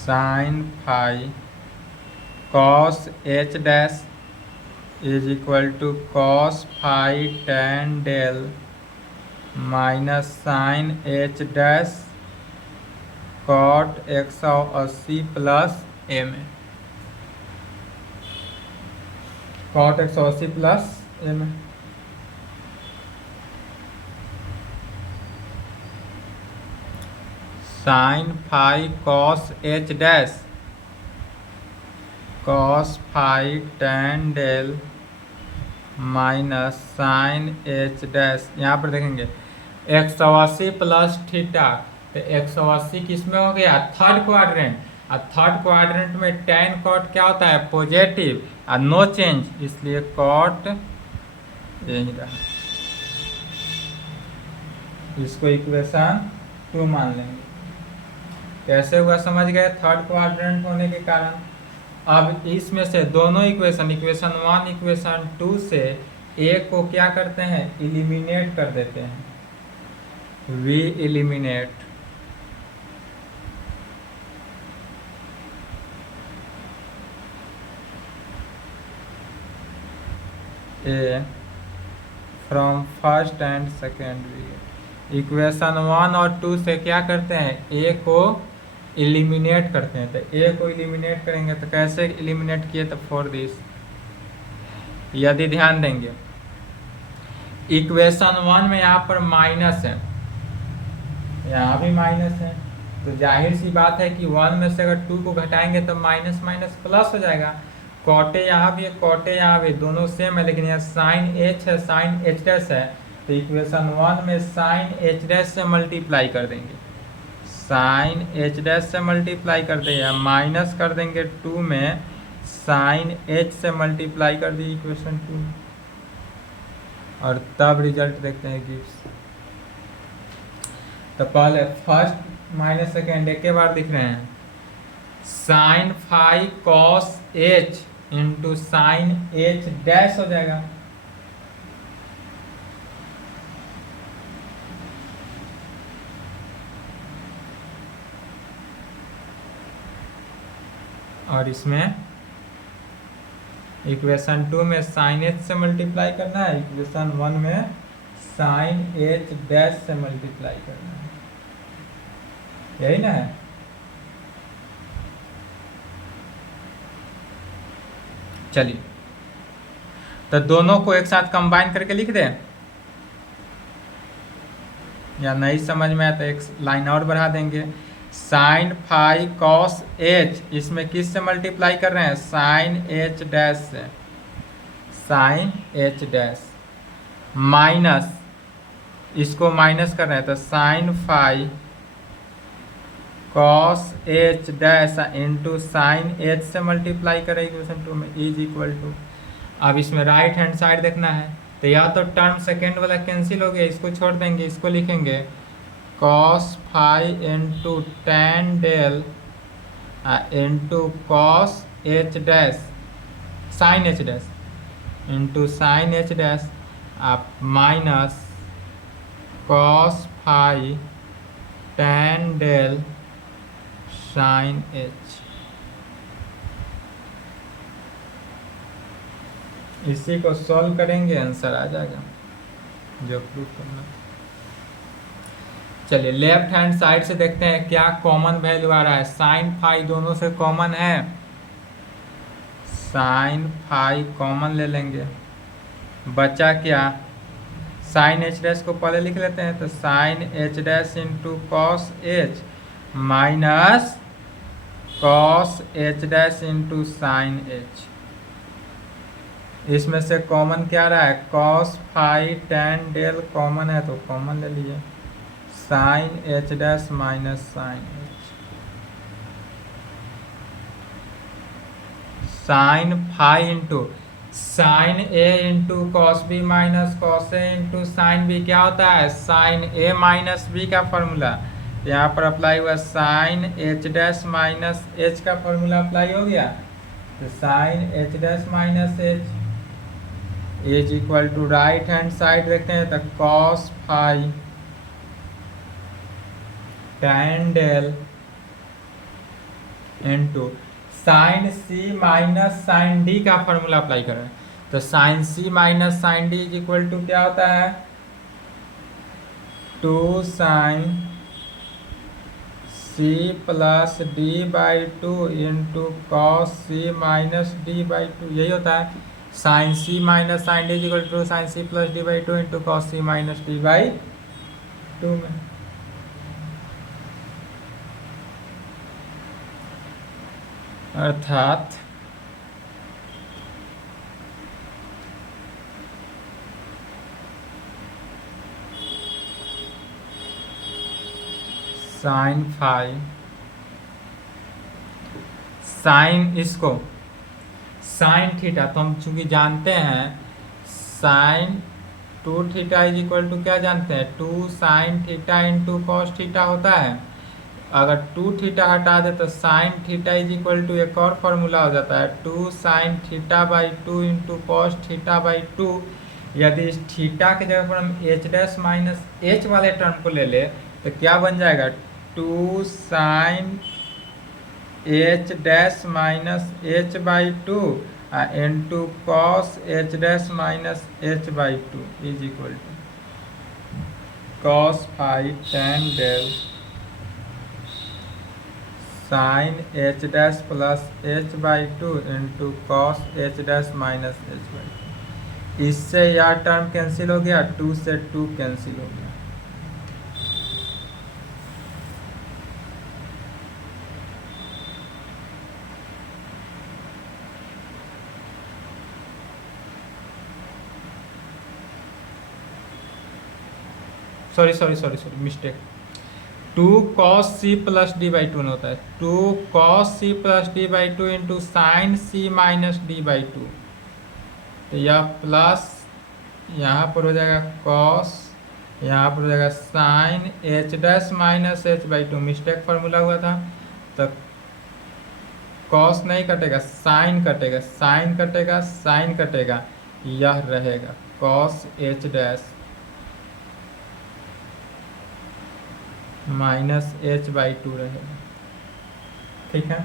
Sine five cos H dash is equal to cos five ten del minus sine H dash cot 180 plus A में। Cot 180 plus M sine phi cos H dash cos phi tan del minus sine H dash. यहाँ पर देखेंगे 180 प्लस थीटा, तो 180 किस में हो गया, थर्ड क्वाड्रेंट। और थर्ड क्वाड्रेंट में टैन कॉट क्या होता है, पॉजिटिव, और नो चेंज, इसलिए कॉट यही रहा। इसको इक्वेशन 2 मान लेंगे। कैसे हुआ समझ गए, थर्ड क्वाड्रेंट होने के कारण। अब इसमें से दोनों इक्वेशन 1 इक्वेशन 2 से एक को क्या करते हैं, एलिमिनेट कर देते हैं। We eliminate A from first and second. Equation 1 और 2 से क्या करते हैं, ए को एलिमिनेट करते हैं। तो ए को एलिमिनेट करेंगे तो कैसे एलिमिनेट किए, तो फॉर दिस, यदि ध्यान देंगे इक्वेशन 1 में यहाँ पर माइनस है, यहाँ भी माइनस है, तो जाहिर सी बात है कि 1 में से अगर 2 को घटाएंगे तो माइनस माइनस प्लस हो जाएगा। कॉटे यहाँ भी है, कॉटे यहाँ भी, दोनों सेम है, लेकिन यहाँ साइन एच है, साइन एच डैश है, तो इक्वेशन 1 में साइन एच डैश से मल्टीप्लाई कर देंगे, साइन एच डैश से मल्टीप्लाई कर देंगे, माइनस कर देंगे 2 में साइन एच से मल्टीप्लाई कर दी इक्वेशन 2, और तब रिजल्ट देखते हैं गिव्स। तो पहले फर्स्ट माइनस सेकेंड एक के बार दिख रहे हैं, sine phi cos H into sine H dash हो जाएगा। और इसमें इक्वेशन 2 में साइन एच से मल्टीप्लाई करना है, इक्वेशन 1 में साइन एच डैश से मल्टीप्लाई करना है, यही ना है। चलिए, तो दोनों को एक साथ कंबाइन करके लिख दें, या नहीं समझ में आया तो एक लाइन और बढ़ा देंगे। साइन फाई कॉस एच, इसमें किस से मल्टीप्लाई कर रहे हैं, साइन एच डैश से, साइन एच डैश, माइनस इसको माइनस कर रहे हैं तो sine phi cos H dash into sine H से मल्टीप्लाई करें इक्वेशन 2 में, इज इक्वल टू। अब इसमें राइट हैंड साइड देखना है, तो या तो टर्म सेकेंड वाला कैंसिल हो गया, इसको छोड़ देंगे, इसको लिखेंगे cos phi into tan del into cos H dash sine H dash into sine H dash, आप minus cos phi tan del sine H. इसी को सॉल्व करेंगे, आंसर आ जाएगा जो प्रूव करना। चलिए लेफ्ट हैंड साइड से देखते हैं क्या कॉमन वैल्यू आ रहा है। साइन फाई दोनों से कॉमन है, साइन फाई कॉमन ले लेंगे, बचा क्या, साइन एच डैश को पहले लिख लेते हैं, तो sine H dash into cos H minus cos H dash into sine H. इसमें से कॉमन क्या रहा है, cos phi tan del common है तो कॉमन ले लीजिए, sine H dash minus sine H, sine phi into sine A into cos B minus cos A into sine B, क्या होता है, साइन ए माइनस बी का फॉर्मूला, यहाँ पर अप्लाई हुआ, sine H dash minus H का फॉर्मूला अप्लाई हो गया, तो sine H dash minus H is equal to, right hand side देखते हैं तो cos phi tan del into sine C minus sine D का फॉर्मूला अप्लाई करें, तो sine C minus sine D is equal to क्या होता है, 2 sine C plus D by 2 into cos C minus D by 2, यही होता है। Sine C minus sine D equal to sine C plus D by two into cos C minus D by two में। अर्थात साइन फाइव साइन इसको साइन थीटा तो हम चूंकि जानते हैं sine two theta is equal to क्या जानते हैं, two sine theta into cos theta होता है। अगर टू थीटा हटा दे तो sine theta is equal to एक और फॉर्मूला हो जाता है two sine theta by two into cos theta by to. यदि इस थीटा की जगह पर हम एच डैश माइनस एच वाले टर्म को ले ले तो क्या बन जाएगा, two sine H dash minus H by two into cos H dash minus H by two is equal to cos five ten del sine H dash plus H by two into cos H dash minus H by two. इससे यह टर्म कैंसिल हो गया, टू से टू कैंसिल हो गया। Sorry mistake, two cos C plus D by two होता है, two cos C plus D by two into sine C minus D by two. तो यह प्लस यहाँ पर हो जाएगा कॉस, यहाँ पर हो जाएगा sine H dash minus H by two, mistake formula हुआ था तो कॉस नहीं कटेगा साइन कटेगा, साइन कटेगा साइन कटेगा, यह रहेगा cos H dash minus H by two रहेगा। ठीक है,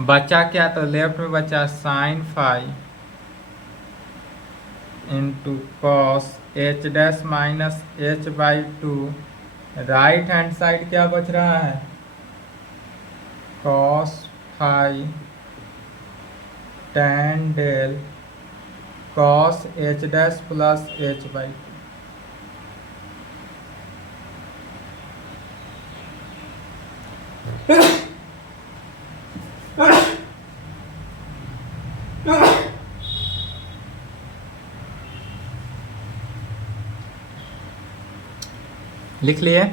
बचा क्या, तो लेफ्ट में बचा sine five into cos H dash minus H by two. Right hand side क्या बच रहा है, cos five ten del cos H dash plus H by two. लिख लिए,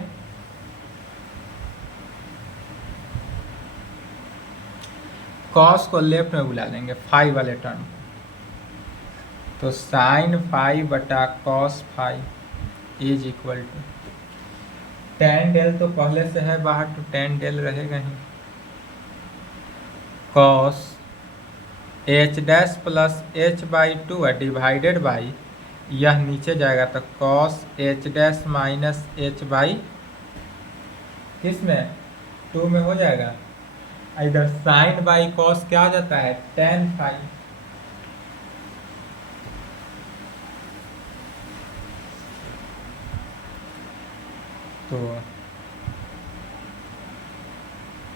कॉस को लेफ्ट में बुला लेंगे फाइव वाले टर्म, तो साइन फाइव बटा cos five is equal to ten del तो पहले से है बाहर तो टेन डेल रहेगा ही, cos H dash plus H by two है डिवाइडेड बाई, यह नीचे जाएगा तो cos H dash minus H by किस में टू में हो जाएगा। इधर साइन बाई कॉस क्या हो जाता है टेन फाइव, तो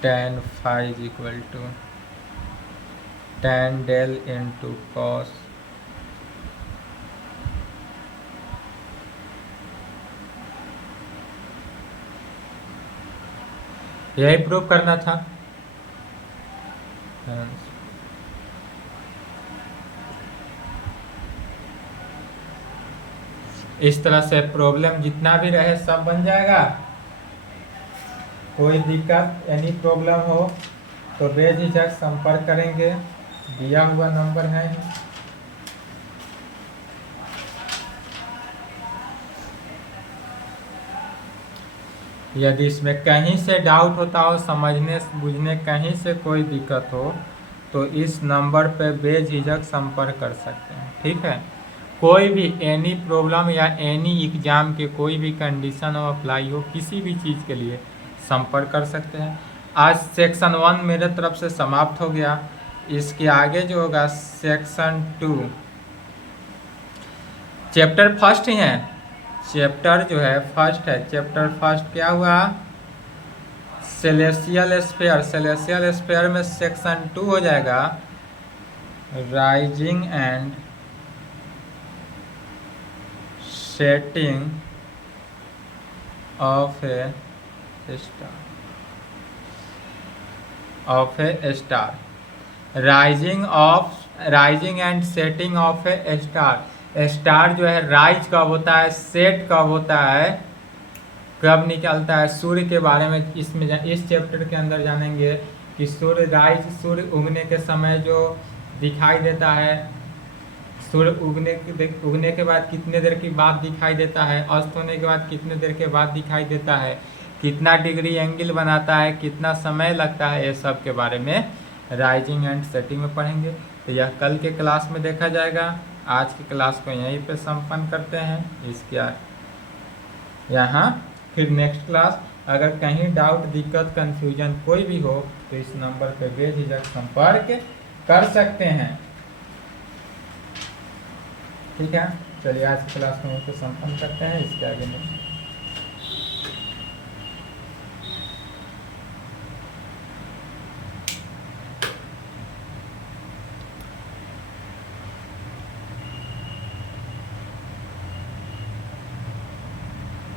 ten five equal to ten del into cos यही प्रूव करना था। इस तरह से प्रॉब्लम जितना भी रहे सब बन जाएगा। कोई दिक्कत एनी प्रॉब्लम हो तो बेझिझक संपर्क करेंगे, दिया हुआ नंबर है। यदि इसमें कहीं से डाउट होता हो, समझने बुझने कहीं से कोई दिक्कत हो तो इस नंबर पे बेझिझक संपर्क कर सकते हैं। ठीक है, कोई भी एनी प्रॉब्लम या एनी एग्ज़ाम के कोई भी कंडीशन हो, अप्लाई हो, किसी भी चीज़ के लिए संपर्क कर सकते हैं। आज सेक्शन 1 मेरे तरफ से समाप्त हो गया। इसके आगे जो होगा सेक्शन 2, चैप्टर फर्स्ट ही है, चैप्टर जो है फर्स्ट है। चैप्टर फर्स्ट क्या हुआ, सेलेसियल स्फीयर। सेलेसियल स्फीयर में सेक्शन 2 हो जाएगा rising and setting of a star. Rising and setting of a star. Star जो है राइज कब होता है, सेट कब होता है, कब निकलता है, सूर्य के बारे में इस चैप्टर के अंदर जानेंगे कि सूर्य उगने के समय जो दिखाई देता है, सूर्य उगने के बाद कितने देर के बाद दिखाई देता है, अस्त होने के बाद कितने देर के बाद दिखाई देता है, कितना डिग्री एंगल बनाता है, कितना समय लगता है, ये सब के बारे में राइजिंग एंड सेटिंग में पढ़ेंगे। तो यह कल के क्लास में देखा जाएगा। आज की क्लास को यहीं पे संपन्न करते हैं। इसके यहाँ फिर नेक्स्ट क्लास, अगर कहीं डाउट, दिक्कत, कन्फ्यूजन कोई भी हो तो इस नंबर पे बेझिझक संपर्क कर सकते हैं। ठीक है, चलिए आज की क्लास में इसको संपन्न करते हैं। इसके आगे में